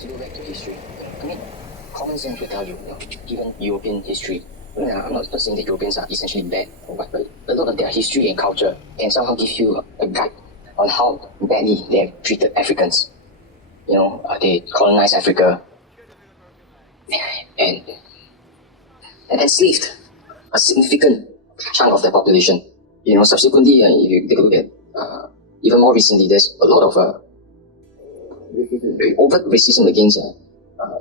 to go back to history, I mean, common sense will tell you, even European history. I mean, I'm not saying that Europeans are essentially bad or what, but a lot of their history and culture can somehow give you a guide on how badly they have treated Africans. They colonized Africa and enslaved a significant chunk of their population. Subsequently, if you take a look at even more recently, there's a lot of overt racism against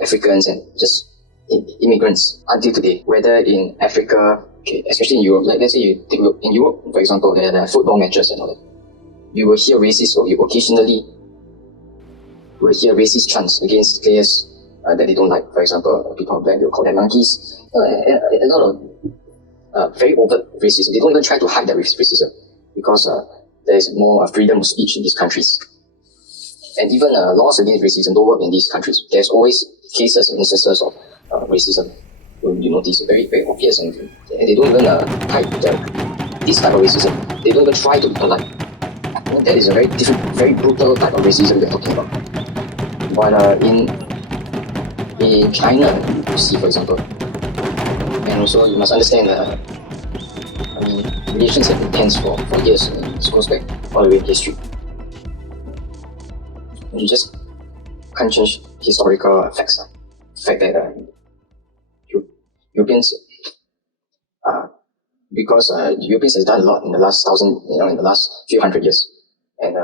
Africans and just immigrants until today. Whether in Africa, especially in Europe, like let's say you take a look in Europe, for example, there are football matches and all that. You will hear racist, or you occasionally will hear racist chants against players that they don't like. For example, people are black, they'll call them monkeys. A lot of very overt racism. They don't even try to hide that racism because there is more freedom of speech in these countries. And even laws against racism don't work in these countries. There's always cases and instances of racism. You notice very, very obvious, and they don't even hide this type of racism. They don't even try to be polite. That is a very different, very brutal type of racism we're talking about. But in China, you see, for example, and also you must understand relations have been tense for years. This goes back all the way in history. You just can't change historical facts. The fact that Europeans, because Europeans has done a lot in the last in the last few hundred years, and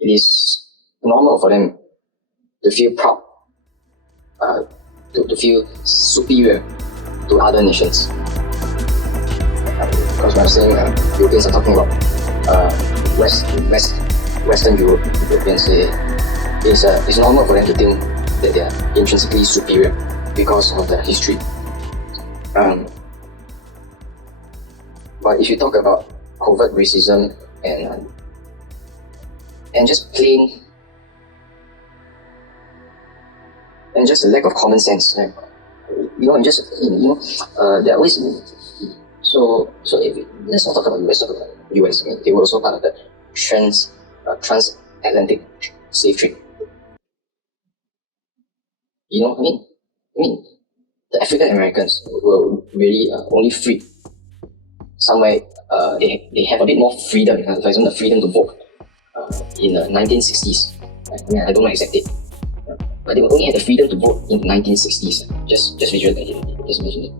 it is normal for them to feel proud, to feel superior to other nations. Because when I'm saying Europeans are talking about Western Europeans, it's normal for them to think that they are intrinsically superior because of their history. But if you talk about covert racism and just plain and just a lack of common sense, right? They're always let's not talk about US. Talk about US. They were also part of the transatlantic slave trade. The African Americans were really only free somewhere. They have a bit more freedom. For example, the freedom to vote in the 1960s. I don't know exactly, but they only had the freedom to vote in the 1960s. Just visualize it. Just imagine it.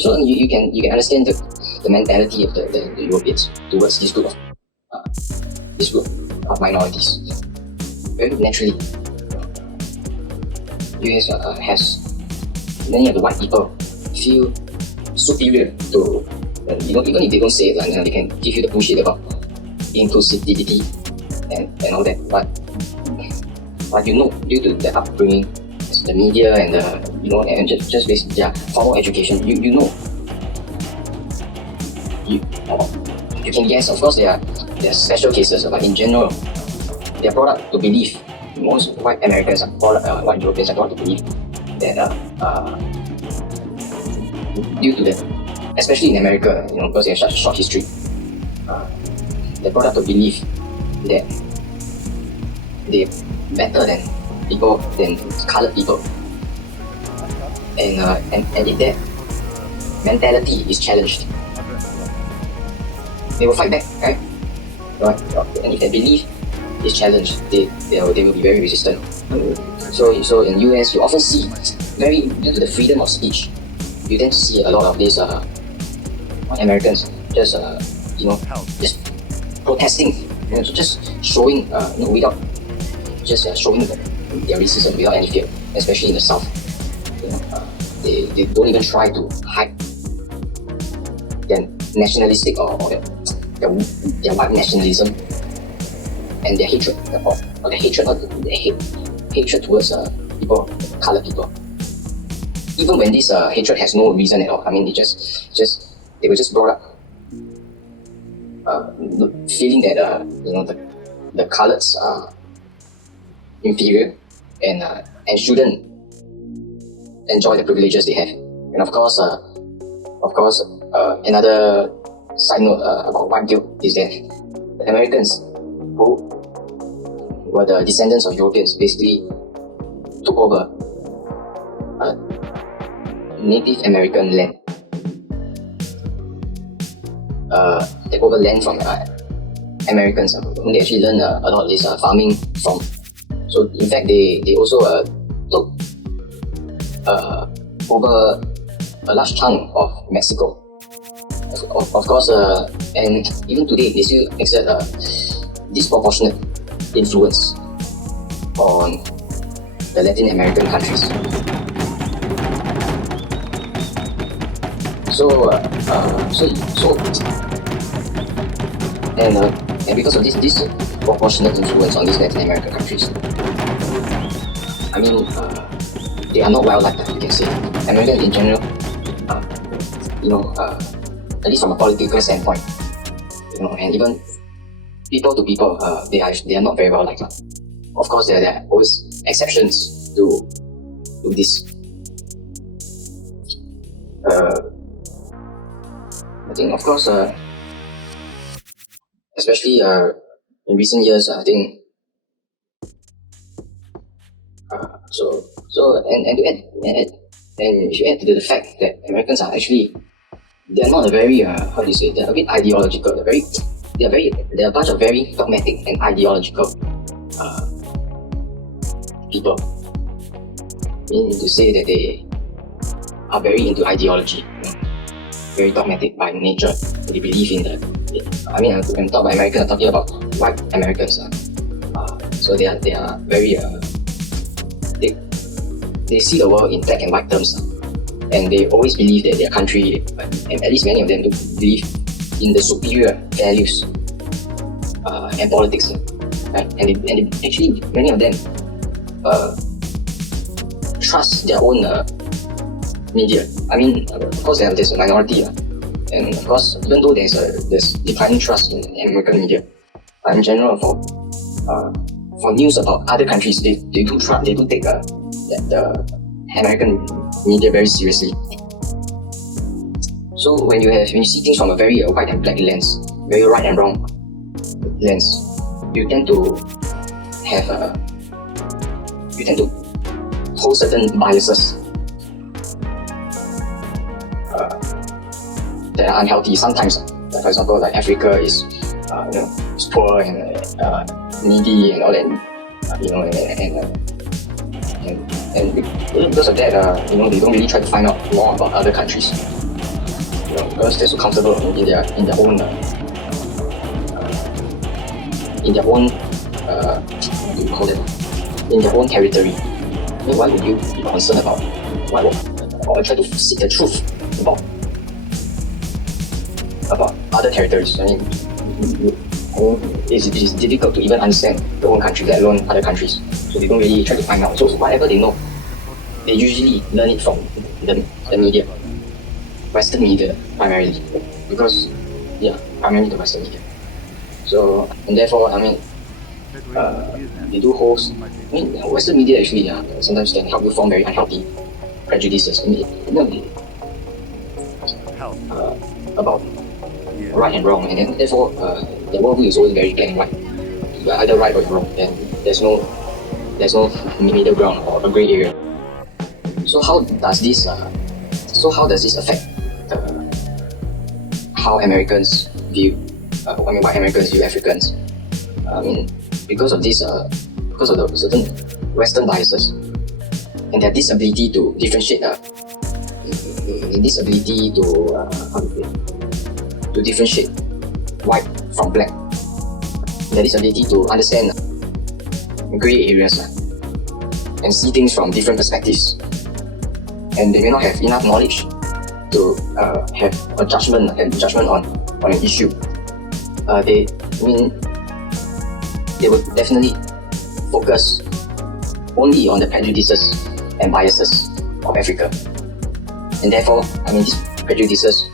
So you can understand the mentality of the Europeans towards this group of minorities. Very naturally, US has many of the white people feel superior to, even if they don't say it, they can give you the bullshit about inclusivity and all that. But due to the upbringing, the media and and just basically their formal education, you can guess. Of course, there are special cases, but in general, they are brought up to believe. Most white Americans white Europeans are brought to believe that due to that, especially in America, because they have such a short history, they're brought up to believe that they're better than colored people, and if that mentality is challenged, they will fight back, right? And if that belief is challenged, they will be very resistant. So in US, you often see, due to the freedom of speech, you tend to see a lot of these Americans just protesting, just showing without just showing their racism without any fear, especially in the South. They don't even try to hide their nationalistic or their white nationalism and their hatred, or the hatred towards colored people. Even when this hatred has no reason at all. They were just brought up feeling that the coloreds are inferior and shouldn't enjoy the privileges they have. And of course, another side note about white guilt is that the Americans who were the descendants of Europeans, basically took over Native American land. Take over land from Americans, whom they actually learned a lot of this farming from. So in fact, they also took over a large chunk of Mexico. Of course, and even today, they still exert a disproportionate influence on the Latin American countries. And because of this disproportionate influence on these Latin American countries, I mean, they are not well liked, you can say. Americans in general, at least from a political standpoint, and even people to people, they are not very well liked. Of course, there are always exceptions to this. I think, of course, especially in recent years, I think. And if you add to the fact that Americans are actually, they're not a very they're a bit ideological. They're a bunch of very dogmatic and ideological people. Meaning to say that they are very into ideology, very dogmatic by nature. They believe in when I talk about Americans, I'm talking about white Americans. So they are very they see the world in black and white terms, and they always believe that their country, and at least many of them do believe in the superior values and politics, right? And they actually, many of them trust their own media. I mean, of course, there's a minority, and of course, even though there's declining trust in American media, in general, for news about other countries, they do take the American media very seriously. So when you see things from a very white and black lens, very right and wrong lens, you tend to hold certain biases that are unhealthy sometimes. For example, like Africa is poor and needy and all that, and because of that, they don't really try to find out more about other countries, because they're so comfortable in their own what do you call it? In their own territory. I mean, why would you be concerned about or try to seek the truth about other territories? I mean, it's difficult to even understand their own country, let alone other countries. So they don't really try to find out. So whatever they know, they usually learn it from the media, Western media primarily, primarily the Western media. So, and therefore, they do host. Western media actually sometimes can help you form very unhealthy prejudices. About right and wrong, and then therefore the worldview is always very black and white. You're either right or you're wrong, and there's no middle ground or a grey area. So how does this affect how Americans view why Americans view Africans? Because of the certain Western biases and their disability to differentiate to differentiate white from black, their disability to understand grey areas and see things from different perspectives, and they may not have enough knowledge to have a judgment on an issue. They would definitely focus only on the prejudices and biases of Africa, and therefore these prejudices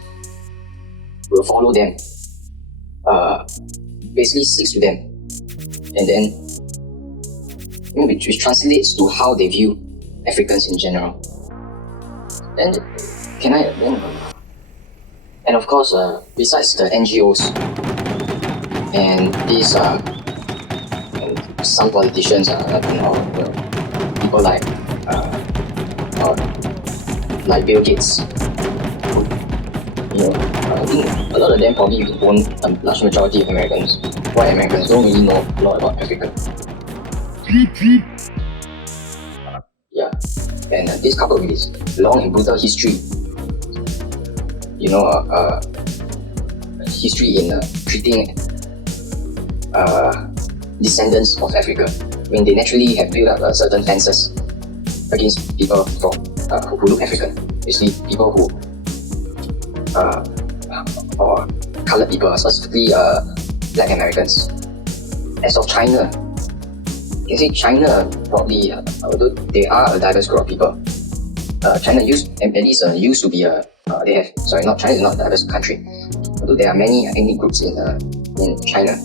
will follow them, basically sticks to them, and then which translates to how they view Africans in general. And and of course, besides the NGOs and these some politicians people like Bill Gates. I think a lot of them probably own a large majority of Americans. White Americans don't really know a lot about Africa. Yeah, and this coupled with this long and brutal history, history in treating descendants of Africa. I mean, they naturally have built up certain fences against people who look African. Basically, people who or colored people, specifically Black Americans. As of China, you can say China probably, although they are a diverse group of people, China used to be China is not a diverse country. Although there are many ethnic groups in China,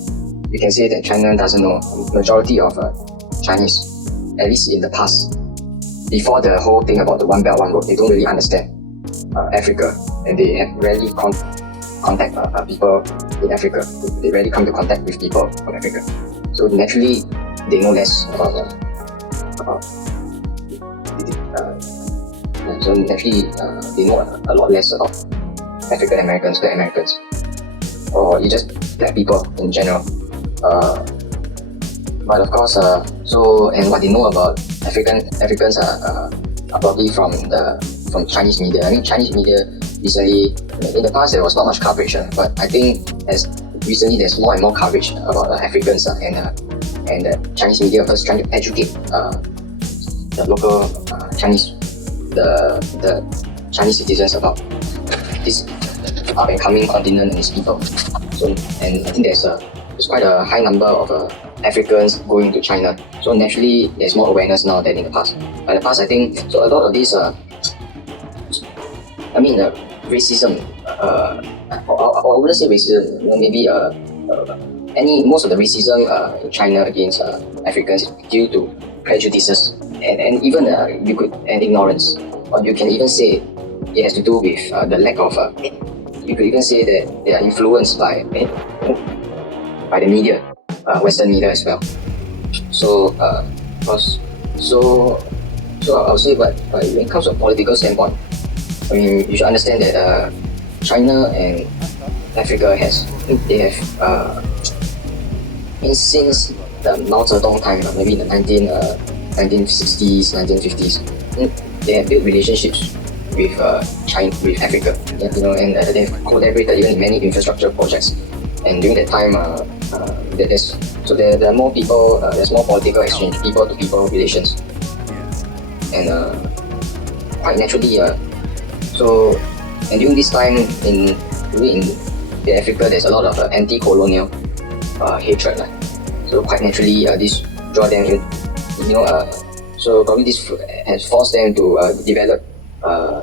you can say that China doesn't know majority of Chinese, at least in the past. Before the whole thing about the One Belt One Road, they don't really understand Africa, and they have rarely contact people in Africa. They rarely come to contact with people from Africa. So naturally, they know less about so naturally, they know a lot less about African Americans, Black Americans, or just Black people in general. But of course, and what they know about Africans are probably from Chinese media. I mean, Chinese media recently, in the past there was not much coverage, but I think as recently there's more and more coverage about Africans and Chinese media first trying to educate the local Chinese, the Chinese citizens about this up and coming continent and its people. So, and I think there's quite a high number of Africans going to China. So naturally, there's more awareness now than in the past. But in the past, I think so. A lot of this, racism. I wouldn't say racism. Maybe most of the racism in China against Africans is due to prejudices and even ignorance. Or you can even say it has to do with the lack of. You could even say that they are influenced by the media, Western media as well. So I would say, but when it comes to a political standpoint, I mean, you should understand that China and Africa have since the Mao Zedong time, maybe in the 1960s, 1950s, they have built relationships with with Africa, and they have collaborated even in many infrastructure projects. And during that time, there are more people, there's more political exchange, people-to-people relations, and quite naturally, and during this time in Africa, there's a lot of anti-colonial hatred. So quite naturally, this draw them in, so probably this has forced them to develop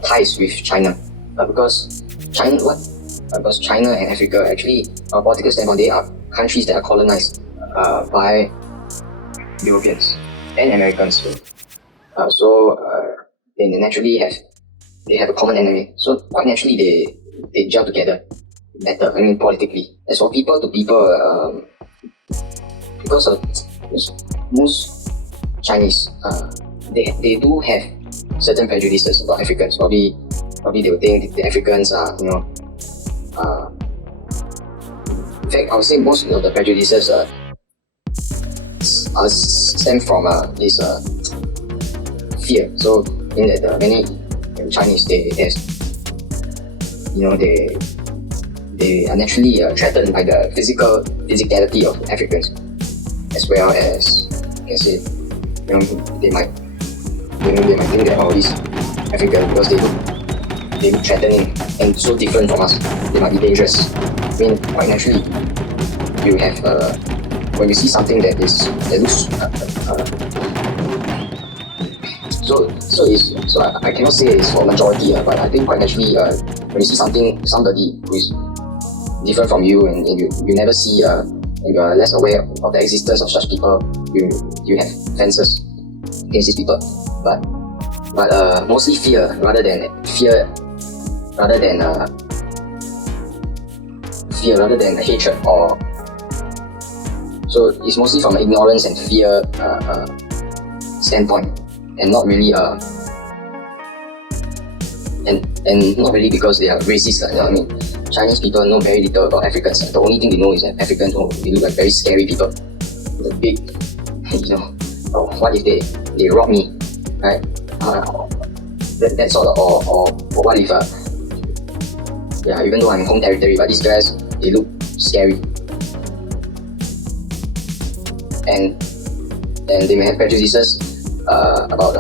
ties with China, because China and Africa actually, on a political standpoint, they are countries that are colonized by Europeans and Americans. They naturally have a common enemy. So quite naturally, they gel together better. I mean, politically. As for people to people, because of most Chinese, they do have certain prejudices about Africans. Probably they would think the Africans are, in fact, I would say most of the prejudices stem from this fear. So in that many Chinese, they are naturally threatened by the physicality of Africans, as well as, you can say, they might think that these Africans, because they look threatening and so different from us, they might be dangerous. I mean, quite naturally, you have when you see something that looks so I cannot say it's for majority, but I think quite naturally, when you see somebody who is different from you, and you never see, and you are less aware of the existence of such people, you have fences against these people. But mostly fear rather than hatred, or So it's mostly from an ignorance and fear standpoint, and not really and not really because they are racist. You know what I mean? Chinese people know very little about Africans. The only thing they know is that Africans, they look like very scary people. The big, what if they rob me, right? That sort of, or what if, even though I'm in home territory, but these guys, they look scary. And they may have prejudices about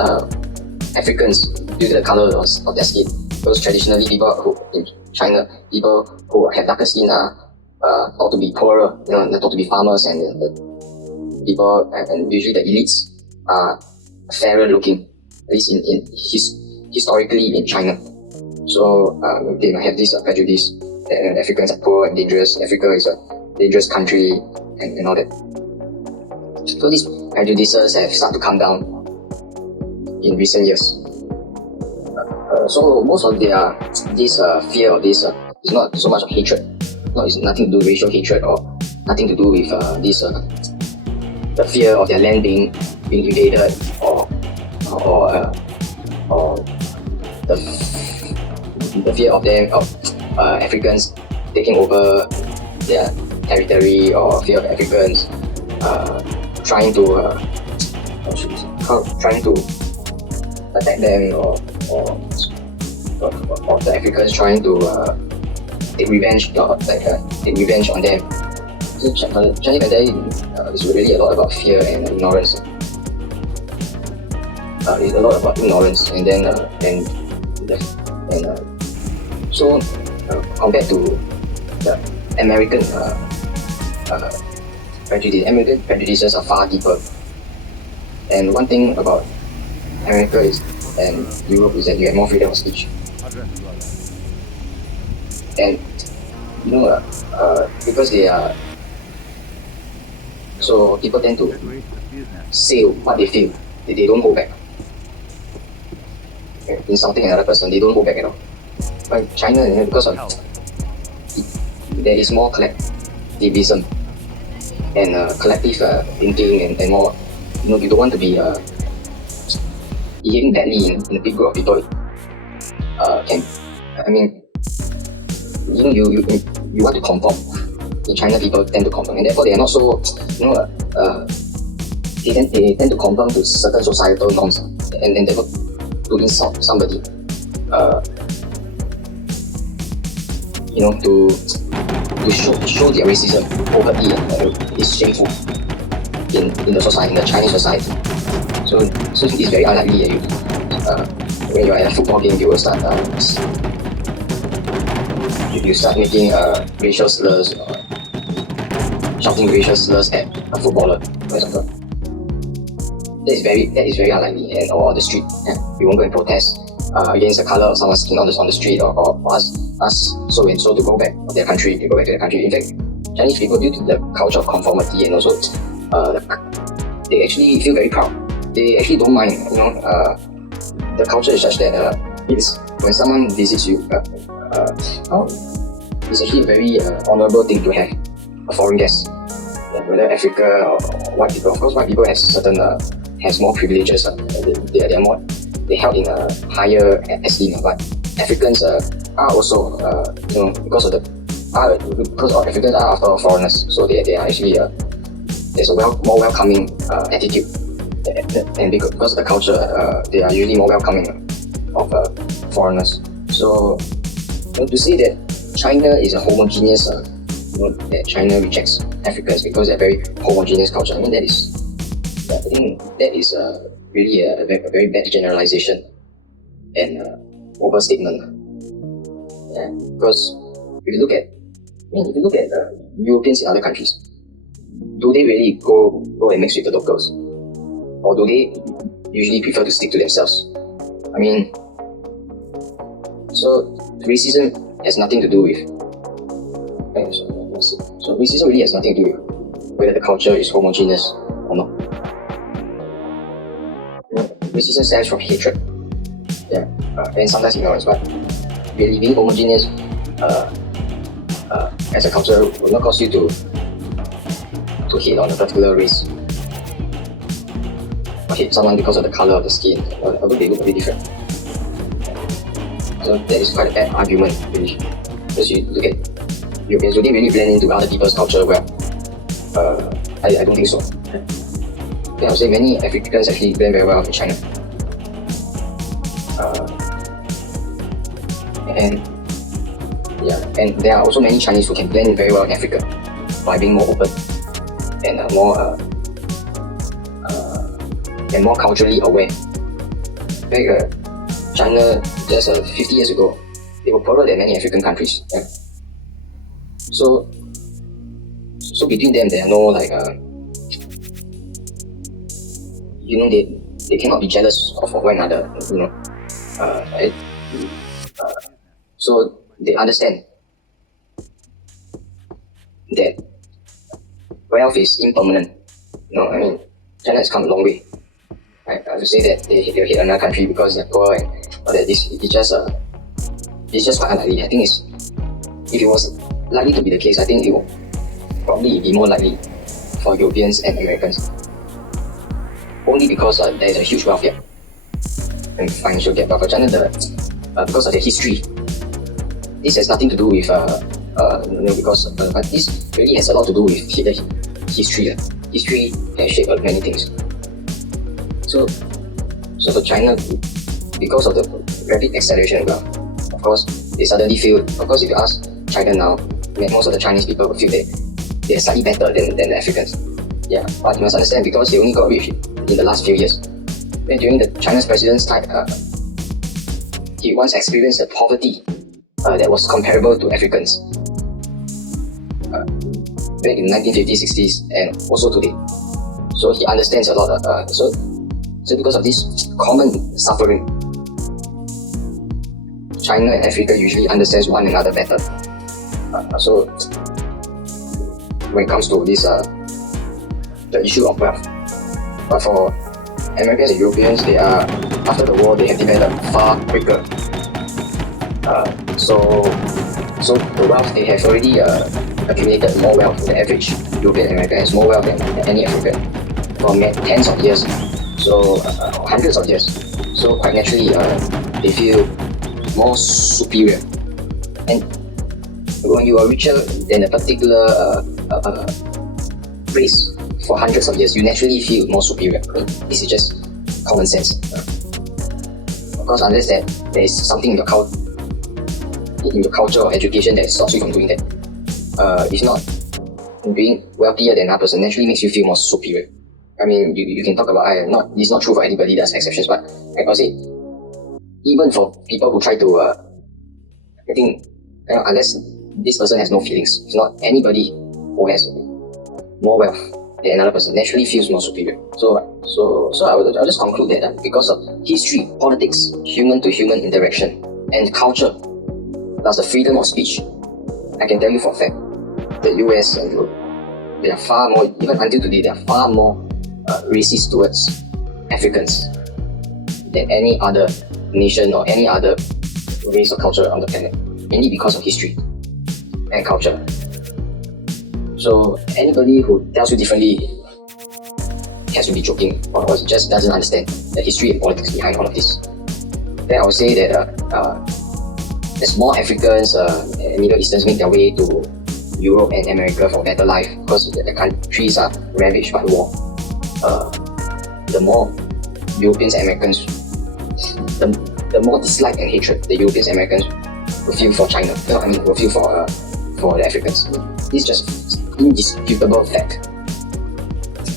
Africans due to the color of their skin. Because traditionally, people in China, people who have darker skin are thought to be poorer, they're thought to be farmers, and the people, and usually the elites are fairer looking, at least historically in China. So they might have this prejudice that Africans are poor and dangerous, Africa is a dangerous country, and all that. So these prejudices have started to come down in recent years. So most of this fear of this is not so much of hatred. No, it's nothing to do with racial hatred, or nothing to do with the fear of their land being invaded, or the fear of Africans taking over their territory, or fear of Africans trying to attack them, or the Africans trying to take revenge on them. So Chinese mentality is really a lot about fear and ignorance. It's a lot about ignorance, and then so compared to the American prejudices are far deeper. And one thing about America and Europe is that you have more freedom of speech. And because they are, so people tend to say what they feel. They don't hold back. Insulting another person, they don't hold back at all. But China, because of there is more collectivism and collective thinking, and more, you don't want to be behaving badly in a big group of people. You want to conform. In China, people tend to conform, and therefore they are not so, they tend to conform to certain societal norms, and therefore to insult somebody, to show their racism overtly is shameful in the society, in the Chinese society. So it's very unlikely that when you're at a football game, you will start making racial slurs, or shouting racial slurs at a footballer, for example. That is very unlikely. And or on the street, we won't go and protest against the color of someone's skin on the street, or us so and so to go back to their country. In fact, Chinese people, due to the culture of conformity, and also they actually feel very proud. They actually don't mind. The culture is such that when someone visits you, it's actually a very honorable thing to have a foreign guest. Whether Africa or white people, of course, white people has more privileges. They're held in a higher esteem. But Africans are also, because Africans are after all foreigners, so they are actually there's a more welcoming attitude, and because of the culture, they are usually more welcoming of foreigners. So to say that China is a homogeneous, that China rejects Africans because they're a very homogeneous culture, I think that is really a very bad generalization and overstatement. Because if you look at Europeans in other countries, do they really go and mix with the locals, or do they usually prefer to stick to themselves? So racism has nothing to do with. So racism really has nothing to do with whether the culture is homogeneous or not. Racism stems from hatred, and sometimes ignorance. But really being homogeneous as a culture will not cause you to to hate on a particular race, or hate someone because of the color of the skin, although they look a bit different. So that is quite a bad argument, really. Because you look at Europeans, do they really blend into other people's culture well? I don't think so. I would say many Africans actually blend very well in China. And there are also many Chinese who can blend in very well in Africa by being more open and more culturally aware. Like China just 50 years ago, they were poorer than many African countries. Yeah. So between them, there are no they cannot be jealous of one another. So they understand that wealth is impermanent. China has come a long way. I would say that they hate another country because they're poor and all that. It's just quite unlikely. I think if it was likely to be the case, I think it will probably be more likely for Europeans and Americans. Only because there is a huge wealth gap and financial gap. But for China, because of the history, this has nothing to do with but this really has a lot to do with history. History has shaped many things. So for China, because of the rapid acceleration of wealth, of course, they suddenly feel. Of course, if you ask China now, most of the Chinese people will feel that they are slightly better than the Africans. Yeah, but you must understand, because they only got rich in the last few years. Then during the China's president's time, he once experienced the poverty that was comparable to Africans back in 1950s, 60s, and also today. So he understands a lot. So because of this common suffering, China and Africa usually understands one another better. So when it comes to this, the issue of wealth, but for Americans and Europeans, they are, after the war, they have developed far quicker. So the wealth, they have already accumulated more wealth than the average European American has more wealth than any African for tens of years, so hundreds of years. So quite naturally, they feel more superior. And when you are richer than a particular race for hundreds of years, you naturally feel more superior. This is just common sense. Of course, unless there is something in your culture or education that stops you from doing that. If not, being wealthier than another person naturally makes you feel more superior. You can talk about, it's not true for anybody, there's exceptions, but I would say, even for people who try to, I think, unless this person has no feelings, it's not anybody who has more wealth than another person naturally feels more superior. So I'll just conclude that because of history, politics, human-to-human interaction, and culture, plus the freedom of speech, I can tell you for a fact, the US and Europe, they are far more, even until today, they are far more racist towards Africans than any other nation or any other race or culture on the planet, mainly because of history and culture. So anybody who tells you differently has to be joking, or just doesn't understand the history and politics behind all of this. Then I would say that as more Africans and Middle Easterns make their way to Europe and America for a better life, because the countries are ravaged by war, the more Europeans and Americans, the more dislike and hatred the Europeans and Americans will feel for China. Will feel for the Africans. This is just indisputable fact.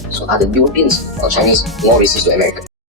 So are the Europeans or Chinese more racist to America?